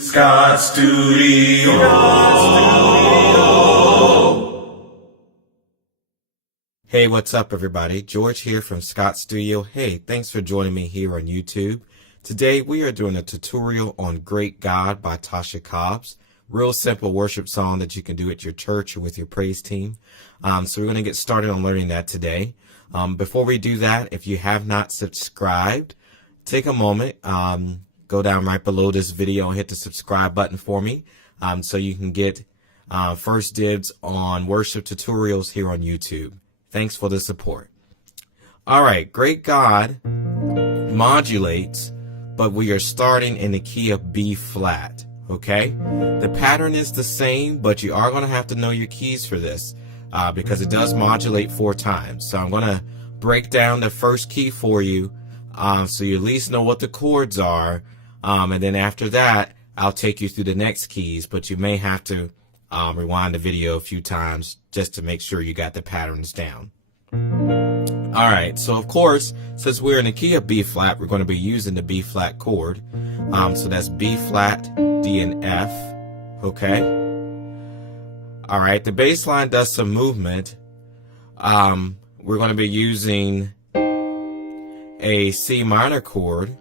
Scott Studio. Hey, what's up, everybody? George here from Scott Studio. Hey, thanks for joining me here on YouTube. Today, we are doing a tutorial on Great God by Tasha Cobbs. Real simple worship song that you can do at your church or with your praise team. So we're going to get started on learning that today. Before we do that, if you have not subscribed, take a moment, go down right below this video and hit the subscribe button for me so you can get first dibs on worship tutorials here on YouTube. Thanks for the support. All right, Great God modulates, but we are starting in the key of B flat, okay? The pattern is the same, but you are going to have to know your keys for this because it does modulate 4 times. So I'm going to break down the first key for you so you at least know what the chords are. And then after that, I'll take you through the next keys, but you may have to rewind the video a few times just to make sure you got the patterns down. All right, so of course, since we're in the key of B flat, we're going to be using the B flat chord. So that's B flat, D, and F, okay? All right, the bass line does some movement. We're going to be using a C minor chord,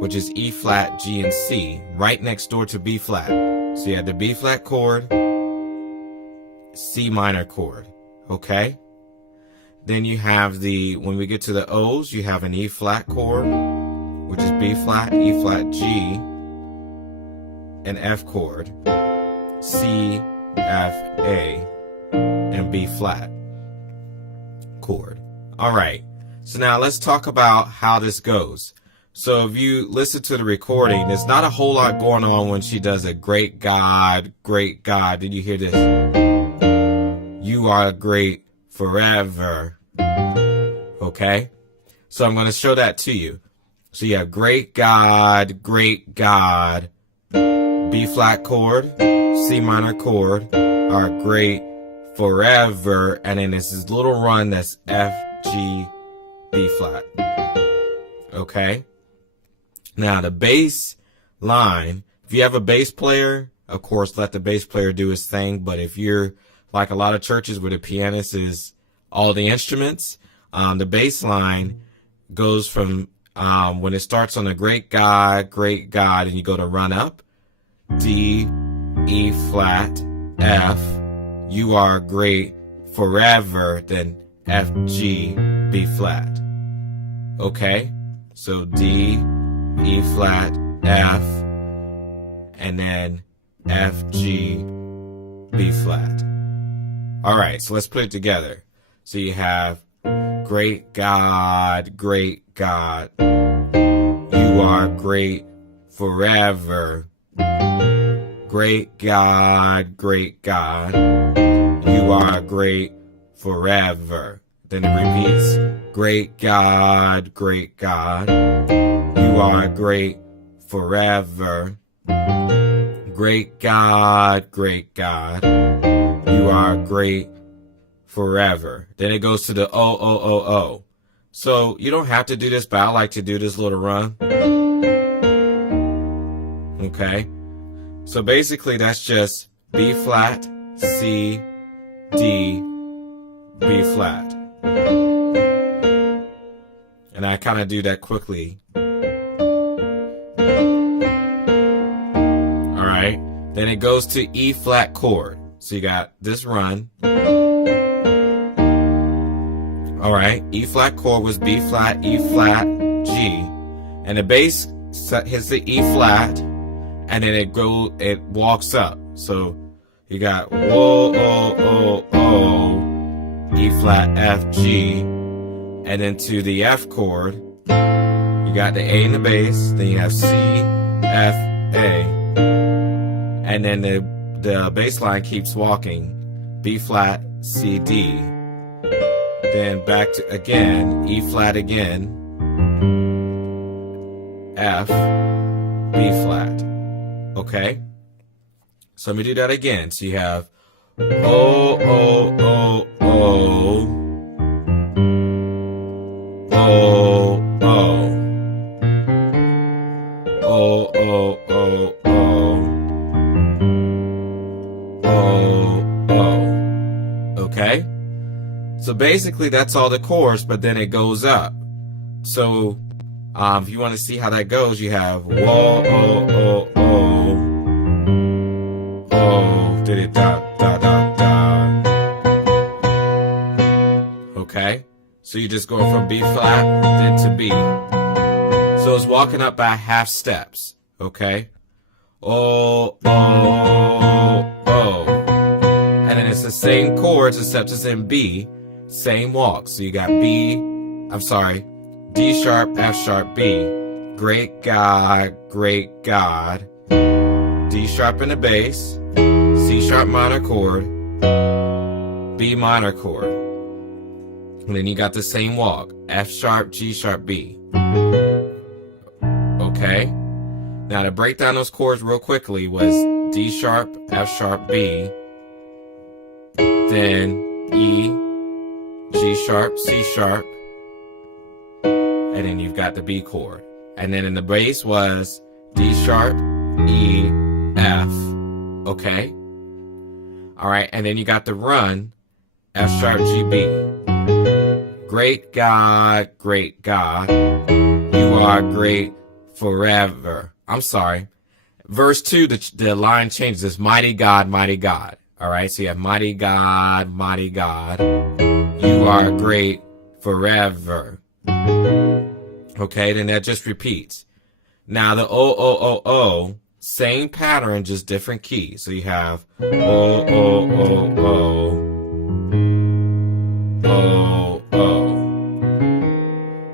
which is E flat, G, and C, right next door to B flat. So you have the B flat chord, C minor chord, okay? Then you have when we get to the O's, you have an E flat chord, which is B flat, E flat, G, an F chord, C, F, A, and B flat chord. All right, so now let's talk about how this goes. So if you listen to the recording, there's not a whole lot going on when she does a great God, great God. Did you hear this? You are great forever. Okay? So I'm going to show that to you. So you have great God, B flat chord, C minor chord, are great forever, and then there's this little run that's F, G, B flat. Okay? Now the bass line, if you have a bass player, of course let the bass player do his thing, but if you're like a lot of churches where the pianist is all the instruments, the bass line goes from when it starts on a great God, and you go to run up, D, E flat, F, you are great forever, then F, G, B flat. Okay? So D, E flat, F, and then F, G, B flat. All right, so let's put it together. So you have great God, you are great forever. Great God, you are great forever. Then it repeats, great God, you are great forever. Great God, you are great forever. Then it goes to the O. So you don't have to do this, but I like to do this little run. Okay? So basically that's just B flat, C, D, B flat. And I kind of do that quickly. Alright? Then it goes to E flat chord. So you got this run. Alright, E flat chord was B flat, E flat, G. And the bass hits the E flat, and then it walks up. So you got whoa, oh, E flat, F, G. And then to the F chord, you got the A in the bass, then you have C, F, A. And then the bass line keeps walking, B flat, C, D. Then back to again, E flat again, F, B flat. Okay? So let me do that again. So you have O, O, O, O, O, O. So basically that's all the chords, but then it goes up. So if you want to see how that goes, you have whoa, oh, oh, oh, oh, did it da, da, da, da. Okay? So you're just going from B flat, then to B. So it's walking up by half steps. Okay? Oh, oh, oh. And then it's the same chords except it's in B. Same walk. So you got D sharp, F sharp, B. Great God, great God. D sharp in the bass. C sharp minor chord. B minor chord. And then you got the same walk. F sharp, G sharp, B. Okay? Now to break down those chords real quickly was D sharp, F sharp, B. Then E, G sharp, C sharp. And then you've got the B chord. And then in the bass was D sharp, E, F. Okay? Alright, and then you got the run, F sharp, G, B. Great God, you are great forever. I'm sorry. Verse 2, the line changes. It's mighty God, mighty God. Alright, so you have mighty God, you are great forever. Okay, then that just repeats. Now the O, O, O, O, same pattern, just different keys. So you have O, O, O, O, O, O.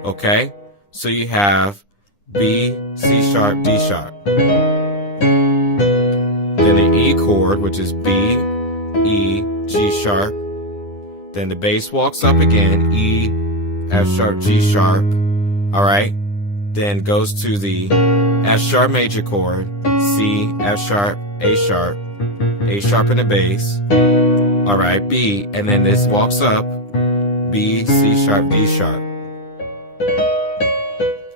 Okay, so you have B, C sharp, D sharp. Then the E chord, which is B, E, G sharp. Then the bass walks up again, E, F sharp, G sharp. Alright, then goes to the F sharp major chord, C, F sharp, A sharp in the bass. Alright, B, and then this walks up, B, C sharp, D sharp.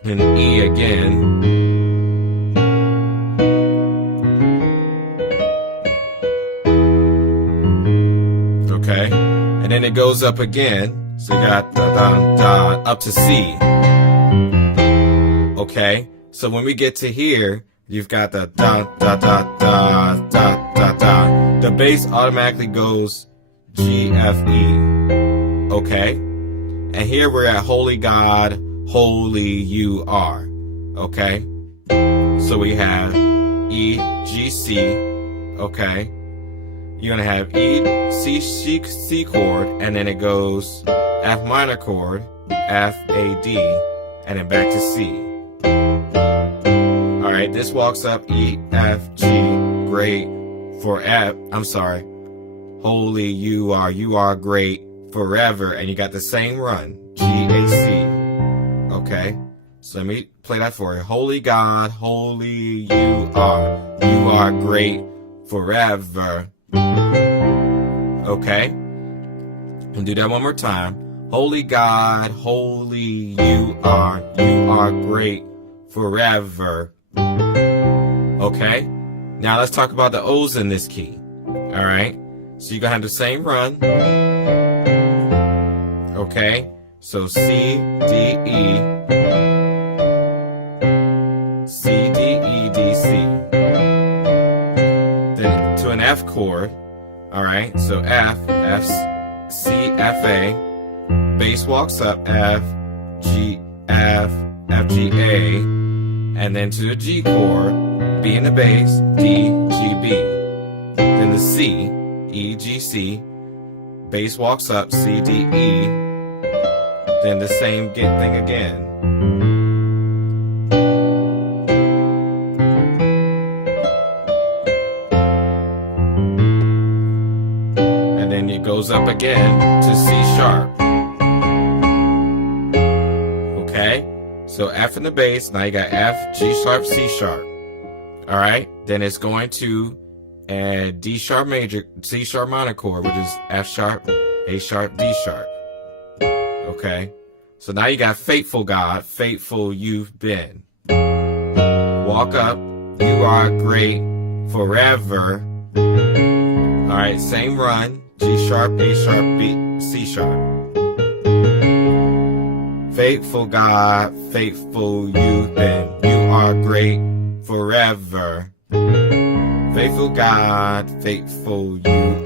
And E again. Okay, and then it goes up again. So you got da da da up to C. Okay, so when we get to here, you've got the da da da da da da da. The bass automatically goes G F E. Okay, and here we're at Holy God, Holy You Are. Okay, so we have E G C. Okay, you're gonna have E C chord, and then it goes F minor chord, F A D, and then back to C. Alright, this walks up E, F, G, great, for F, I'm sorry, holy you are great forever, and you got the same run, G, A, C. Okay, so let me play that for you. Holy God, holy you are great forever. Okay, and do that one more time. Holy God, holy you are great forever. Okay, now let's talk about the O's in this key. Alright, so you're gonna have the same run. Okay, so C, D, E, C, D, E, D, C. Then to an F chord. Alright, so F, F, C, F, A. Bass walks up, F, G, F, F, G, A. And then to the G chord, B in the bass, D, G, B. Then the C, E, G, C. Bass walks up, C, D, E. Then the same thing again. And then it goes up again to C sharp. Okay? So F in the bass, now you got F, G sharp, C sharp. Alright? Then it's going to a D sharp major, C sharp minor chord, which is F sharp, A sharp, D sharp. Okay? So now you got faithful God, faithful you've been. Walk up, you are great forever. Alright, same run, G sharp, A sharp, B, C sharp. Faithful God, faithful you've been. You are great forever. Faithful God, faithful you've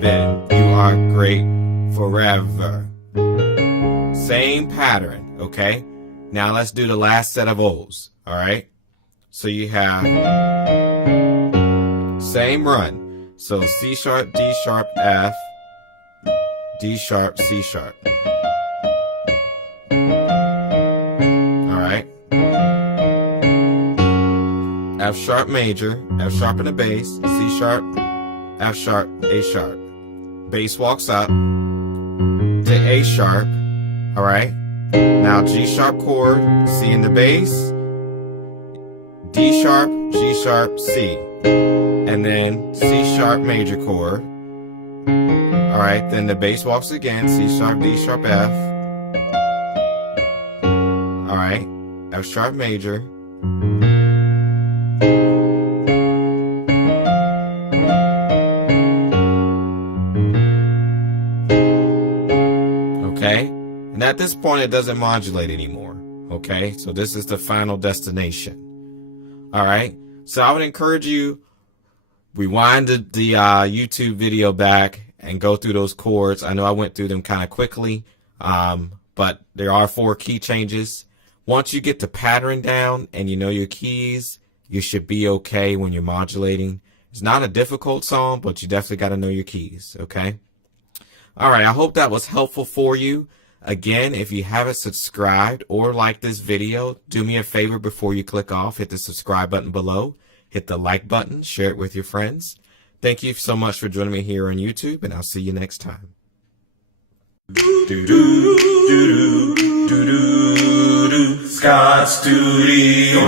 been. You are great forever. Same pattern, okay? Now let's do the last set of O's, all right? So you have same run. So C sharp, D sharp, F, D sharp, C sharp. All right? F sharp major, F sharp in the bass, C sharp, F sharp, A sharp. Bass walks up to A sharp, all right? Now G sharp chord, C in the bass, D sharp, G sharp, C, and then C sharp major chord. All right, then the bass walks again, C sharp, D sharp, F. All right, F sharp major. Okay, and at this point it doesn't modulate anymore. Okay, so this is the final destination. All right, so I would encourage you, rewind the YouTube video back and go through those chords. I know I went through them kind of quickly, but there are 4 key changes. Once you get the pattern down and you know your keys, you should be okay when you're modulating. It's not a difficult song, but you definitely got to know your keys, okay? All right, I hope that was helpful for you. Again, if you haven't subscribed or liked this video, do me a favor before you click off. Hit the subscribe button below. Hit the like button. Share it with your friends. Thank you so much for joining me here on YouTube, and I'll see you next time. Scott Studio.